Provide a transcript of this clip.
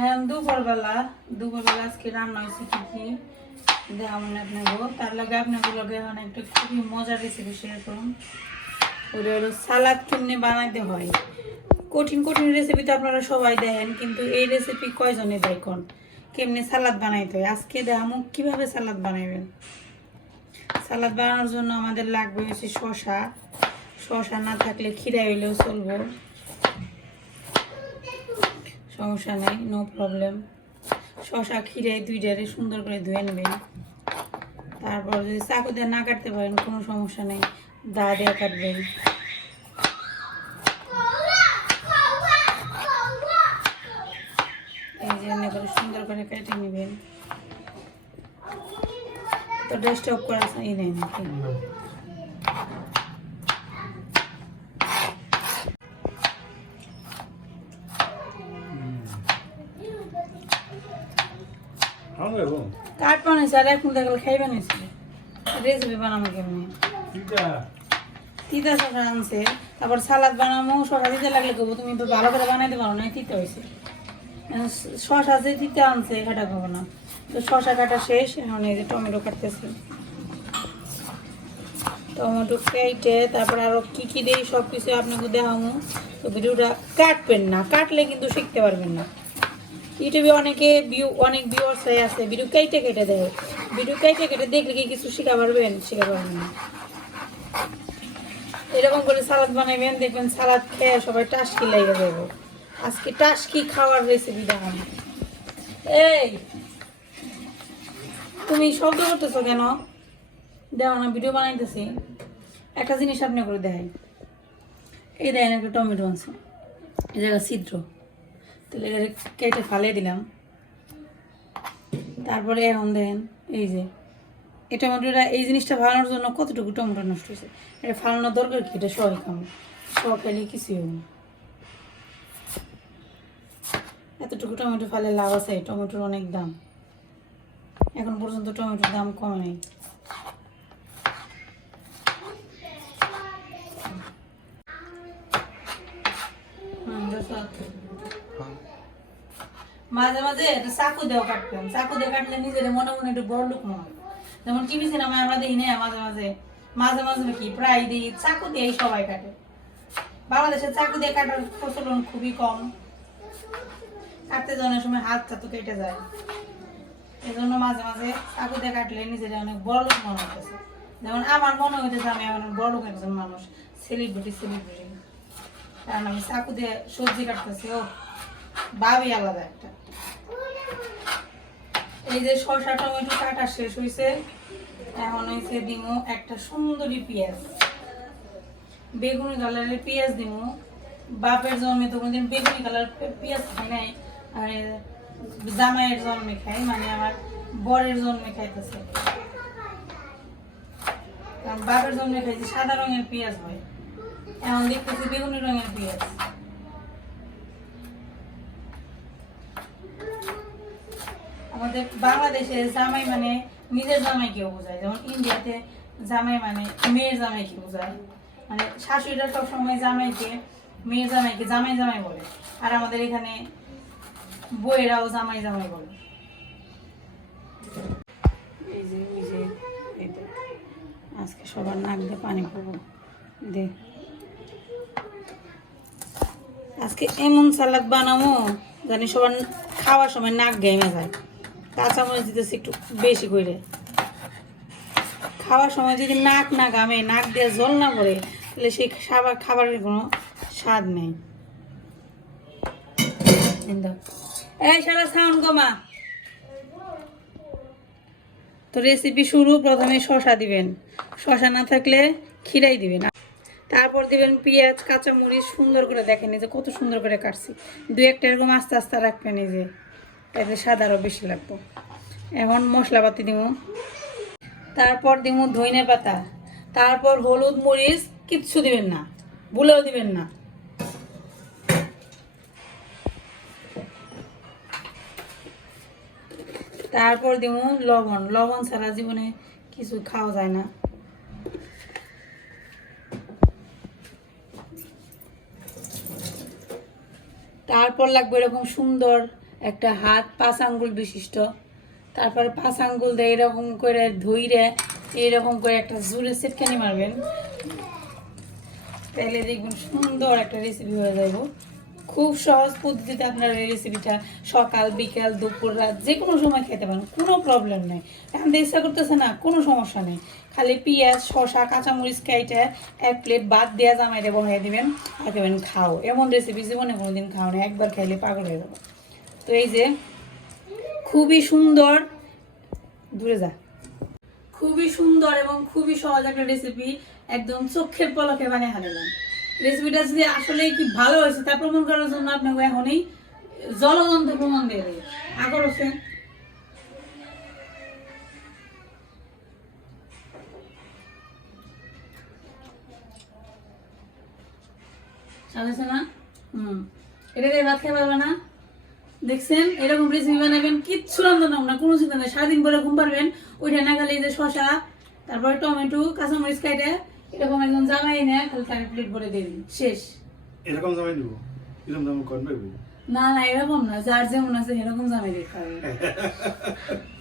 এখন দুপুরবেলা দুপুরবেলা আজকে রান্না হয়েছে কি কি? দেখাবেন আপনাকে। তার লগে আপনাকে লগে এখন একটা খুবই মজার রেসিপি শেয়ার করুন। ওটা হলো সালাদ কেমনি বানাইতে হয়। কঠিন কঠিন রেসিপি তো আপনারা সবাই দেখেন, কিন্তু এই রেসিপি কয়জনে দেখুন? কেমনি সালাদ বানাইতে হয়? আজকে দেখামু কীভাবে সালাদ বানাইবেন। সালাদ বানানোর জন্য আমাদের লাগবে হচ্ছে শশা শশা না থাকলে খিরা হইলেও চলবো। সমস্যা নেই নো প্রবলেম শশা খিরে দুইটারে সুন্দর করে ধুয়ে নেবেন। তারপর যদি চাকু দিয়ে না কাটতে পারেন, কোনো সমস্যা নেই, দা দিয়ে কাটবেন। এই যে এমনি করে সুন্দর করে কেটে নেবেন। তো ড্রেসটা অফ করা ই নেই নাকি কাঠ বানাইছে আর এখন দেখালে খাই বানাইছে। রেসিপি বানাবো কেমনি? তিতা। শসা আনছে তারপর সালাদ বানাবো শসা দিতে লাগলে করব তুমি তো ভালো করে বানাইতে পারো না তিতা হয়েছে শসা যে তিতা আনছে কাটা খাব না। তো শসা কাটা শেষ এখন এই যে টমেটো কাটতেছে। টমেটো কেটে তারপর আরও কি কি দেই সব কিছু আপনাকে দেখাবো। তো ভিডিওটা কাটবেন না কাটলে কিন্তু শিখতে পারবেন না। ইউটিউবে অনেকে ভিউ অনেক ভিউয়ার্স হয়ে আছে ভিডিও কেটে কেটে দেয়। ভিডিও কেটে কেটে দেখলে কি কিছু শিখা পারবেন শিখা পারবেন না। এরকম করে সালাদ বানাবেন দেখবেন সালাদ খেয়ে সবাই টাসকি লেগে যাবে আজকে টাসকি খাওয়ার রেসিপি দেখান এই, তুমি শব্দ করতেছো কেন? দেখো না ভিডিও বানাইতেছি। একটা জিনিস আপনি করে দেয় এই দেখেন একটা টমেটো আছে এই জায়গা ছিদ্র। তাহলে এটা কেটে ফালিয়ে দিলাম। তারপরে এখন দেখেন, এই যে এই টমেটোটা এই জিনিসটা ফালানোর জন্য কতটুকু টমেটো নষ্ট হয়েছে? এটা ফালানোর দরকার কি? এটা সবাই খাব। সব খেলে কিছুই হবে এতটুকু টমেটো ফালে লাভ আছে? টমেটোর অনেক দাম। এখন পর্যন্ত টমেটোর দাম কমে নেই। মাঝে মাঝে একটা চাকু দেওয়া কাটতাম। চাকু দিয়ে কাটলে নিজের মনে মনে একটু বড় লোক মনে যেমন টিভি সিনেমায় আমরা দেখি না মাঝে মাঝে মাঝে মাঝে কি, প্রায় দিই, চাকু দিয়েই সবাই কাটে। বাংলাদেশে চাকু দিয়ে কাটার প্রচলন খুবই কম। কাটতে যাওয়ার সময় হাত তো কেটে যায়। এই জন্য মাঝে মাঝে চাকু দিয়ে কাটলে নিজের অনেক বড় লোক মনে হতেছে যেমন আমার মনে হইতেছে আমি অনেক বড় লোক, একজন মানুষ সেলিব্রিটি সেলিব্রিটি কারণ আমি চাকু দিয়ে সবজি কাটতেছি, ও। ভাবি আলাদা একটা। এই যে শসা, টমেটো, কাটা শেষ হয়েছে এখন হয়েছে দিমু একটা সুন্দরী পেঁয়াজ। বেগুনি কালারের পেঁয়াজ দিমু বাপের জন্মে তো কোনোদিন বেগুনি কালার পেঁয়াজ খাই নাই। এই জামাইয়ের জন্মে খাই মানে আমার বরের জন্মে খাইতেছে। বাপের জন্মে খাইছি সাদা রঙের পেঁয়াজ হয়। এখন দেখতেছি বেগুনি রঙের পেঁয়াজ। আমাদের বাংলাদেশে জামাই মানে নিজের জামাইকেও বোঝায়। যেমন ইন্ডিয়াতে জামাই মানে মেয়ের জামাইকে বোঝায়। মানে শাশুড়িরা সবসময় জামাইকে, মেয়ের জামাইকে জামাই জামাই বলে। আর আমাদের এখানে বইয়েরাও জামাই জামাই বলে। আজকে সবার নাক দিয়ে পানি পড়ব। দে। আজকে এমন সালাদ বানাবো জানি সবার খাওয়ার সময় নাক ঘেমে যায়। কাঁচামরিচ দিতেছি একটু বেশি করে। খাওয়ার সময় যদি নাক না গামে নাক দিয়ে জল না করে তাহলে সেই খাবার, খাবারের কোনো স্বাদ নেই। সারা তো রেসিপি শুরু, প্রথমে শশা দিবেন। শশা না থাকলে খিরাই দিবেন। তারপর দিবেন পেঁয়াজ, কাঁচামরিচ, সুন্দর করে দেখেন যে কত সুন্দর করে কাটছি। দু একটা এরকম আস্তে আস্তে রাখবেন এই যে। এতে স্বাদ আরও বেশি লাগবে। এখন মশলাপাতি দিব তারপর দিব ধইনে পাতা। তারপর হলুদ, মরিচ, কিচ্ছু দিবেন না। ভুলেও দিবেন না। তারপর দিব লবণ। লবণ ছাড়া জীবনে কিছু খাওয়া যায় না। তারপর লাগবে এরকম সুন্দর একটা হাত, পাঁচ আঙ্গুল বিশিষ্ট। তারপরে পাঁচ আঙ্গুল দিয়ে এরকম করে ধইরে, এইরকম করে একটা জুড়ে সেটখানি মারবেন। তাহলে দেখবেন সুন্দর একটা রেসিপি হয়ে যাইব। খুব সহজ পদ্ধতিতে আপনার এই রেসিপিটা সকাল, বিকাল, দুপুর, রাত যে কোনো সময় খেতে পারেন, কোনো প্রবলেম নেই। এখন তো ইচ্ছা করতেছে না, কোনো সমস্যা নেই। খালি পেঁয়াজ, শসা, কাঁচামরিচ কাইটা এক প্লেট বাদ দেওয়া জামাইটা বসাই দিবেন, আর খাবেন খাও। এমন রেসিপি জীবনে কোনোদিন খাও না একবার খাইলে পাগল হয়ে যাব। তো এই যে, খুবই সুন্দর, দূরে যা। খুবই সুন্দর এবং খুবই সহজ একটা রেসিপি একদম চোখের পলকে বানিয়ে হারালাম। রেসিপিটা যদি আসলে কি ভালো হয়েছে, তা প্রমাণ করার জন্য আপনাকে এখনই জলযন্ত্র প্রমাণ দিয়ে দেবে আগর হোসেন সাজাছে না? হুম। এটা দিয়ে ভাত খেয়ে পারবে না? দেখছেন? এরকম রেসিপি বানাবেন কিচ্ছু রান্ধন না কোনো চিন্তা নেই। সারাদিন পরে ঘুম পারবেন ওইটা না এই যে শশা তারপরে টমেটো কাঁচামরিচ কাইটে এরকম একদম জামাই এনে খালি তার প্লেট ভরে দিয়ে দিন। শেষ। এরকম জামাই দিব এরকম জামাই করবে? না না এরকম না যার যেমন আছে এরকম জামাই দিয়ে খাবে